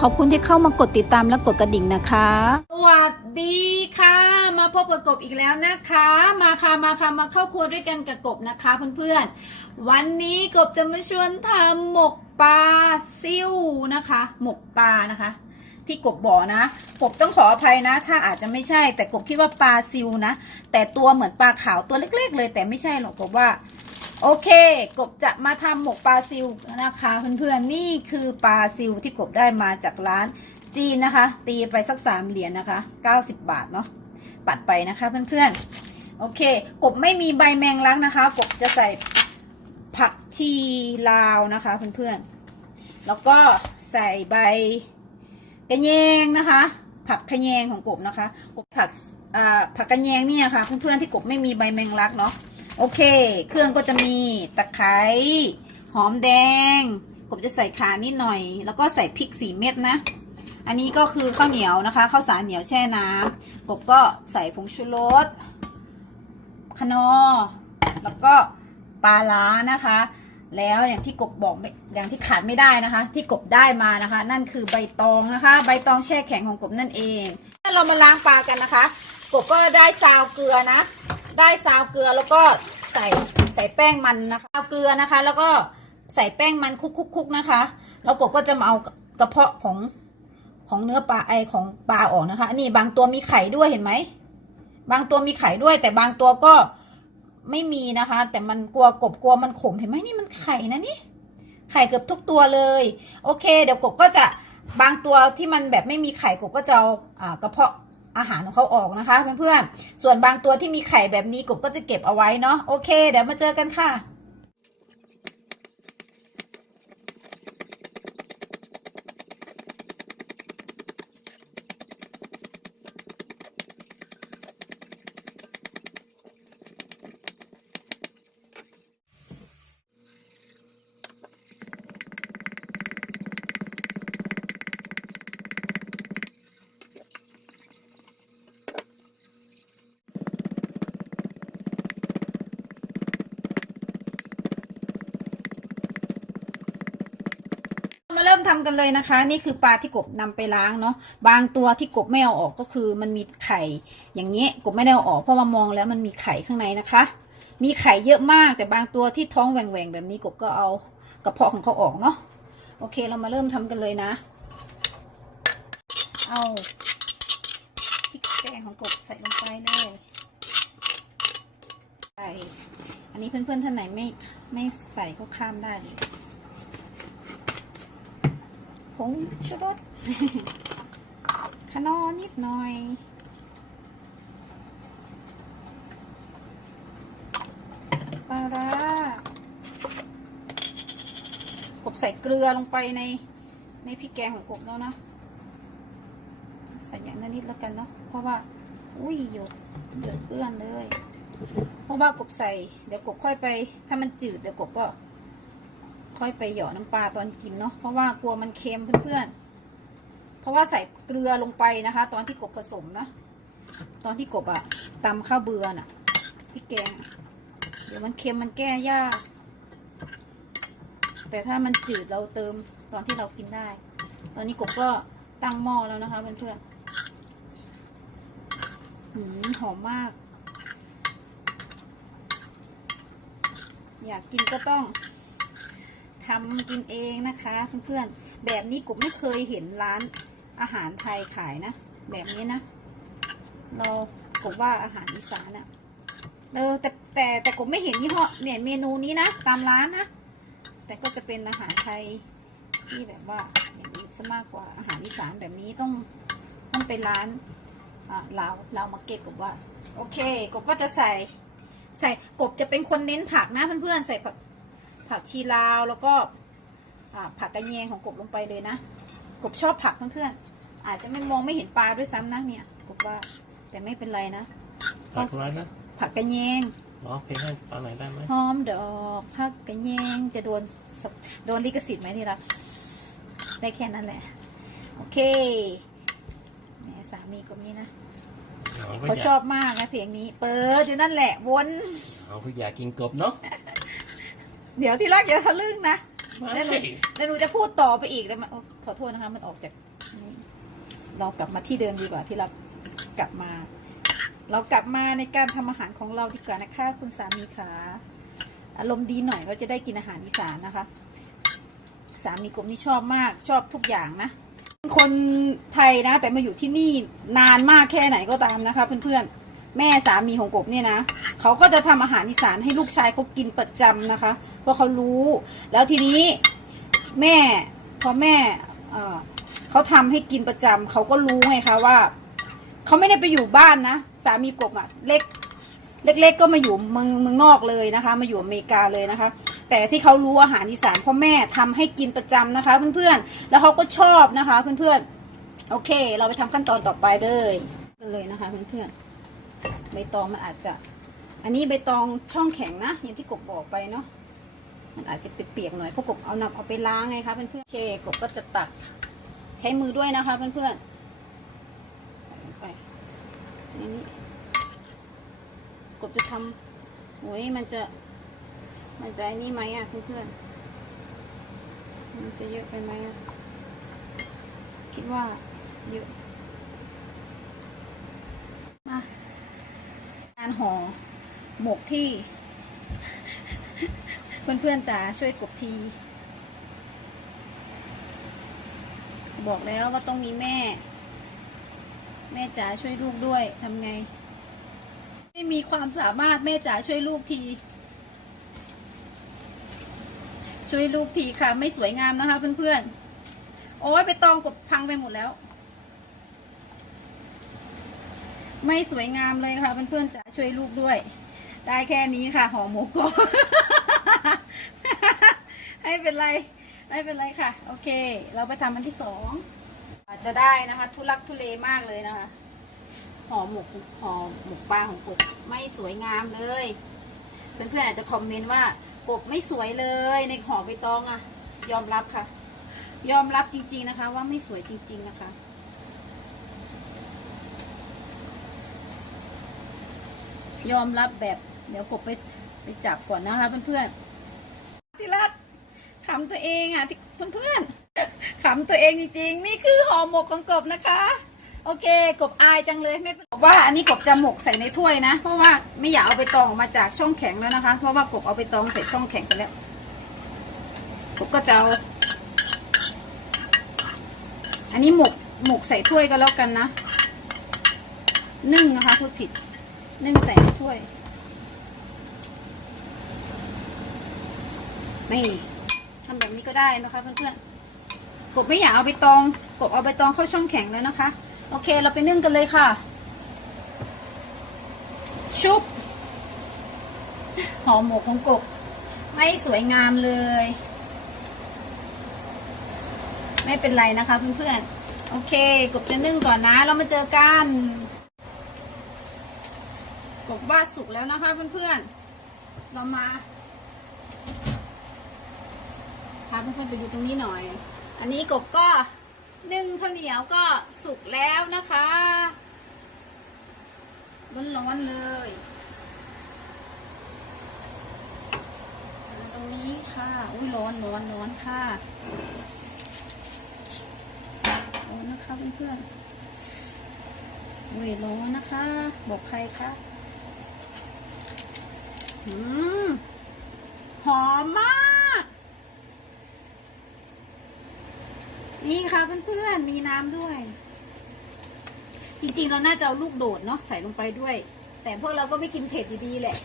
ขอบคุณที่เข้ามากดติดตามและกดกระดิ่งนะคะ สวัสดีค่ะ มาพบกับกบอีกแล้วนะคะ มาค่ะมาค่ะมาเข้าครัวด้วยกันกับกบนะคะเพื่อนๆ วันนี้กบจะมาชวนทำหมกปลาซิ่วนะคะ หมกปลานะคะ ที่กบบอกนะ กบต้องขออภัยนะ ถ้าอาจจะไม่ใช่ แต่กบคิดว่าปลาซิวนะ แต่ตัวเหมือนปลาขาวตัวเล็ก ๆ เลย แต่ไม่ใช่หรอกกบว่า โอเค กบจะมาทำหมกปลาซิวนะคะเพื่อนๆนี่คือปลาซิวที่กบได้มาจากร้านจีนนะคะ ตีไปสักสามเหรียญนะคะ 90 บาทเนาะปัดไปนะคะเพื่อนๆโอเค กบไม่มีใบแมงลักนะคะ กบจะใส่ผักชีลาวนะคะเพื่อนๆแล้วก็ใส่ใบกระเยงนะคะ ผักขะแยงของกบนะคะกบผักอ่าผักกระแยงเนี่ยค่ะเพื่อนๆที่กบไม่มีใบแมงลักเนาะ โอเค เครื่องก็จะมีตะไคร้หอมแดงกบจะใส่ขานิดหน่อย แล้วก็ใส่พริกสี่เม็ดนะ อันนี้ก็คือข้าวเหนียวนะคะข้าวสารเหนียวแช่น้ำกบก็ใส่ผงชูรสคะนอ แล้วก็ปลาล้านะคะ แล้วอย่างที่กบบอกอย่างที่ขาดไม่ได้นะคะ ที่กบได้มานะคะ นั่นคือใบตองนะคะ ใบตองแช่แข็งของกบนั่นเองเรามาล้างปลากันนะคะ กบก็ได้ซาวเกลือนะ ได้ซาวเกลือแล้วก็ใส่ใส่แป้งมันนะคะซาวเกลือนะคะ แล้วก็ใส่แป้งมันคุกๆๆนะคะ แล้วกบก็จะมาเอากระเพาะของของเนื้อปลาไอของปลาออกนะคะนี่บางตัวมีไข่ด้วยเห็นไหมบางตัวมีไข่ด้วย แต่บางตัวก็ไม่มีนะคะ แต่มันกลัวกบกลัวมันขมเห็นไหมนี่มันไข่นะนี่ไข่เกือบทุกตัวเลย โอเค เดี๋ยวกบก็จะบางตัวที่มันแบบไม่มีไข่กบก็จะเอาอ่ากระเพาะ อาหารของเขาออกนะคะเพื่อนๆ ส่วนบางตัวที่มีไข่แบบนี้กบก็จะเก็บเอาไว้เนาะโอเค เดี๋ยวมาเจอกันค่ะ มาเริ่มทำกันเลยนะคะ นี่คือปลาที่กบนำไปล้างเนาะบางตัวที่กบไม่เอาออกก็คือ มันมีไข่ อย่างเงี้ยกบไม่ได้เอาออกเพราะว่ามองแล้วมันมีไข่ข้างในนะคะ มีไข่เยอะมากแต่บางตัวที่ท้องแหว่งๆแบบนี้กบก็เอากระเพาะของเขาออกเนาะโอเคเรามาเริ่มทำกันเลยนะ เอาพริกแกงของกบใส่ลงไปเลยใส่อันนี้เพื่อนๆท่านไหนไม่ไม่ใส่ก็ข้ามได้ ผงชูรสขนอนิดหน่อยปลาร้ากบใส่เกลือลงไปในในพริกแกงของกบแล้วนะ ใส่อย่างน,น,นิดแล้วกันเนาะเพราะว่า อุ้ยหยดเดือดเปื้อนเลย เพราะว่ากบใส่เดี๋ยวกบค่อยไป ถ้ามันจืดเดี๋ยวกบก็ ค่อยไปเหยาะน้ำปลาตอนกินเนาะเพราะว่ากลัวมันเค็มเพื่อนๆ เพราะว่าใส่เกลือลงไปนะคะ ตอนที่กบผสมนะตอนที่กบอะตำข้าวเบือน่ะพริกแกง เดี๋ยวมันเค็มมันแก้ยาก แต่ถ้ามันจืดเราเติมตอนที่เรากินได้ ตอนนี้กบก็ตั้งหม้อแล้วนะคะเพื่อนๆหืมหอมมาก อยากกินก็ต้อง ทำกินเองนะคะเพื่อนๆแบบนี้กบไม่เคยเห็นร้านอาหารไทยขายนะ แบบนี้นะ เรากบว่าอาหารอีสานอะเออแต่แต่แต่กบไม่เห็นยี่ห้อเนี่ยเมนูนี้นะตามร้านนะแต่ก็จะเป็นอาหารไทยที่แบบว่าอย่างนี้ซะมากกว่าอาหารอีสานแบบนี้ต้องต้องเป็นร้านอ่าลาวลาวมาเก็ตกบว่า โอเค กบก็จะใส่ ใส่กบจะเป็นคนเน้นผักนะเพื่อนๆใส่ผัก ผักชีลาวแล้วก็อ่าผักกระเยงของกบลงไปเลยนะ กบชอบผักเพื่อนๆอาจจะไม่มองไม่เห็นปลาด้วยซ้ำนะเนี่ยกบว่าแต่ไม่เป็นไรนะผักอะไรนะผักกระเยงร้องเพลงให้ฟังหน่อยได้ไหมหอมดอกผักกระเยงจะโดนสโดนลิขสิทธิ์ไหมที่รักได้แค่นั้นแหละ โอเคแหมสามีก็มีนะเขาก็เขาอยากชอบมากนะเพลงนี้ เปิดอยู่นั่นแหละวนเขาก็อยากกินกบเนาะ เดี๋ยวที่รักอย่าทะลึ่งนะแล้วหนูแล้วหนูจะพูดต่อไปอีกแต่มันโอ้ขอโทษนะคะ มันออกจากนี่เรากลับมาที่เดิมดีกว่าที่เรากลับมา เรากลับมาในการทำอาหารของเราดีกว่านะคะ คุณสามีขาอารมณ์ดีหน่อยก็จะได้กินอาหารอีสานนะคะ สามีกบนี่ชอบมากชอบทุกอย่างนะ คนไทยนะ แต่มาอยู่ที่นี่นานมากแค่ไหนก็ตามนะคะ เพื่อนๆ แม่สามีของกบเนี่ยนะเขาก็จะทำอาหารอีสานให้ลูกชายเขากินประจำนะคะเพราะเขารู้ แล้วทีนี้แม่พอแม่เขาทำให้กินประจำเขาก็รู้ไงคะว่าเขาไม่ได้ไปอยู่บ้านนะสามีกบอะเล็กเล็ก ๆ ก็มาอยู่เมืองเมืองนอกเลยนะคะ มาอยู่อเมริกาเลยนะคะ แต่ที่เขารู้อาหารอีสานเพ่อแม่ทำให้กินประจำนะคะ เพื่อนๆแล้วเขาก็ชอบนะคะ เพื่อนๆโอเค เราไปทำขั้นตอนต่อไปเลยกันเลยนะคะ เพื่อนๆ ใบตองมันอาจจะ อันนี้ใบตองช่องแข็งนะ อย่างที่กบบอกไปเนาะมันอาจจะเปียกๆหน่อยเพราะกบเอานำเอาไปล้างไงคะเพื่อนๆโอเคกบก็จะตักใช้มือด้วยนะคะเพื่อนๆไปนี่นี่กบจะทำโอ้ยมันจะ มันจะนี่ไหมอะเพื่อนๆมันจะเยอะไปไหมอะคิดว่าเยอะมา การห่อหมกที่ เพื่อนๆจ๋าช่วยกบที บอกแล้วว่าต้องมีแม่ แม่จ๋าช่วยลูกด้วยทำไง ไม่มีความสามารถแม่จ๋าช่วยลูกที ช่วยลูกทีค่ะ ไม่สวยงามนะคะเพื่อนๆ โอ้ยไปตองกบพังไปหมดแล้ว ไม่สวยงามเลยค่ะเพื่อนๆจ๋าช่วยลูกด้วย ได้แค่นี้ค่ะห่อหมกกบไม่เป็นไรไม่เป็นไรค่ะ โอเค เราไปทำอันที่สองอาจจะได้นะคะ ทุลักทุเลมากเลยนะคะห่อหมกห่อหมกปลาของกบไม่สวยงามเลยเพื่อนๆอาจจะคอมเมนต์ว่ากบไม่สวยเลยในห่อใบตองอะยอมรับค่ะ ยอมรับจริง ๆนะคะ ว่าไม่สวยจริง ๆนะคะ ยอมรับแบบ เดี๋ยวกบไปไปจับก่อนนะคะเพื่อนๆที่รักขำตัวเองอะที่เพื่อนๆขำตัวเองจริงๆ นี่คือห่อหมกของกบนะคะ โอเค กบอายจังเลยไม่บอกว่าอันนี้กบจะหมกใส่ในถ้วยนะ เพราะว่าไม่อยากเอาไปตองออกมาจากช่องแข็งแล้วนะคะ เพราะว่ากบเอาไปตองใส่ช่องแข็งไปแล้วกบก็จะเอาอันนี้หมกหมกใส่ถ้วยก็แล้วกันนะนึ่งนะคะพูดผิด นึ่งใส่ในถ้วย นี่ทำแบบนี้ก็ได้นะคะเพื่อนๆ กบไม่อยากเอาไปตอง กบเอาไปตองเข้าช่องแข็งแล้วนะคะ โอเค เราไปนึ่งกันเลยค่ะ ชุบหอมหมกของกบ ไม่สวยงามเลย ไม่เป็นไรนะคะเพื่อนๆ โอเค กบจะนึ่งก่อนนะเรามาเจอกัน บอกว่าสุกแล้วนะคะเพื่อนๆ เรามาพาเพื่อนๆไปดูตรงนี้หน่อย อันนี้กบก็นึ่งข้าวเหนียวก็สุกแล้วนะคะร้อนๆเลยตรงนี้ค่ะ อุ้ยร้อนร้อนร้อนค่ะร้อนนะคะเพื่อนๆอุ้ยร้อนนะคะ บอกใครคะ หอมมาก นี่ค่ะเพื่อนๆ มีน้ำด้วย จริงๆ เราน่าจะเอาลูกโดดเนาะใส่ลงไปด้วย แต่พวกเราก็ไม่กินเผ็ดดีแหละ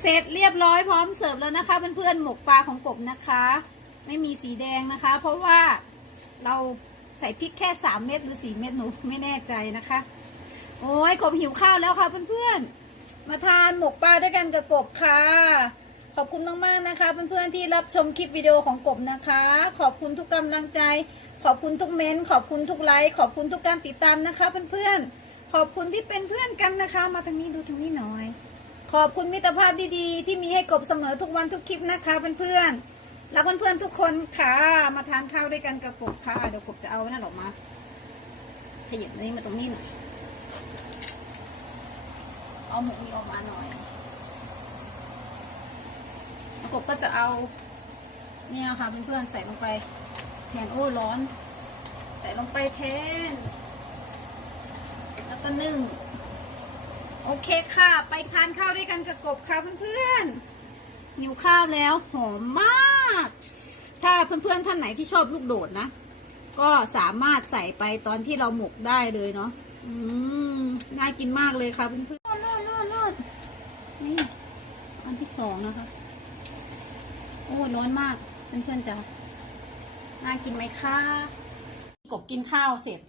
เสร็จเรียบร้อยพร้อมเสิร์ฟแล้วนะคะเพื่อนๆ หมกปลาของกบนะคะ ไม่มีสีแดงนะคะ เพราะว่าเราใส่พริกแค่สามเม็ดหรือสี่เม็ดหนูไม่แน่ใจนะคะ โอ้ยกบหิวข้าวแล้วค่ะเพื่อนๆ มาทานหมกปลาด้วยกันกับกบค่ะ ขอบคุณมากๆนะคะ เพื่อนๆที่รับชมคลิปวิดีโอของกบนะคะ ขอบคุณทุกกำลังใจ ขอบคุณทุกเม้นต์ขอบคุณทุกไลค์ขอบคุณทุกการติดตามนะคะ เพื่อนๆขอบคุณที่เป็นเพื่อนกันนะคะ มาทางนี้ดูทางนี้หน่อย ขอบคุณมิตรภาพดีๆ ที่มีให้กบเสมอทุกวันทุกคลิปนะคะเพื่อนๆรักเพื่อนๆทุกคนค่ะ มาทานข้าวด้วยกันกับกบค่ะเดี๋ยวกบจะเอานั่นออกมาขยับอันนี้มาตรงนี้หน่อย เอาหมกนี้ออกมาหน่อยกบก็จะเอาเนี่ยค่ะเพื่อนๆใส่ลงไปแทนโอ้ร้อน ใส่ลงไปแทน แล้วก็นึ่ง โอเคค่ะ ไปทานข้าวด้วยกันกับกบค่ะเพื่อนๆหิวข้าวแล้วหอมมาก ถ้าเพื่อนๆท่านไหนที่ชอบลูกโดดนะ ก็สามารถใส่ไปตอนที่เราหมกได้เลยเนาะอืมน่ากินมากเลยค่ะเพื่อนๆนอนนอนนอนนี่ อันที่ สองนะคะ โอ้ร้อนมากเพื่อนๆจ้ะน่ากินไหมคะกบกินข้าวเสร็จ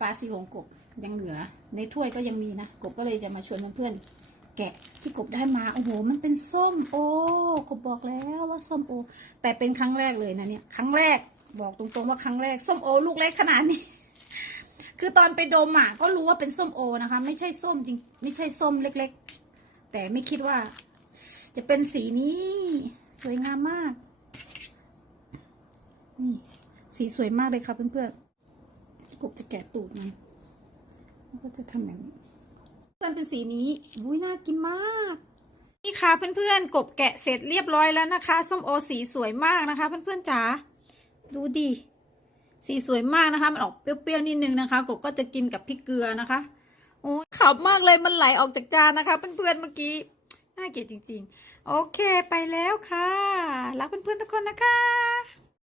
ปลาสีหงกบยังเหลือ ในถ้วยก็ยังมีนะกบก็เลยจะมาชวนเพื่อนๆแกะที่กบได้มาโอ้โหมันเป็นส้มโอกบบอกแล้วว่าส้มโอ แต่เป็นครั้งแรกเลยนะเนี่ย ครั้งแรกบอกตรงๆว่าครั้งแรกส้มโอ ลูกเล็กขนาดนี้ คือตอนไปดมอะก็รู้ว่าเป็นส้มโอนะคะ ไม่ใช่ส้มจริง ไม่ใช่ส้มเล็ก ๆ แต่ไม่คิดว่า จะเป็นสีนี้ สวยงามมาก นี่ สีสวยมากเลยค่ะเพื่อนๆกบจะแกะตูดมันแล้วก็จะทำแบบนี้มันเป็นสีนี้อุ้ยน่ากินมาก นี่ค่ะเพื่อนๆกบแกะเสร็จเรียบร้อยแล้วนะคะส้มโอสีสวยมากนะคะ เพื่อนๆจ๋าดูดิสีสวยมากนะคะ มันออกเปรี้ยวๆนิดนึงนะคะ กบก็จะกินกับพริกเกลือนะคะ โอ้ขับมากเลยมันไหลออกจากจานนะคะ เพื่อนๆเมื่อกี้ น่าเกลียดจริง ๆ โอเคไปแล้วค่ะ รักเพื่อนๆทุกคนนะคะ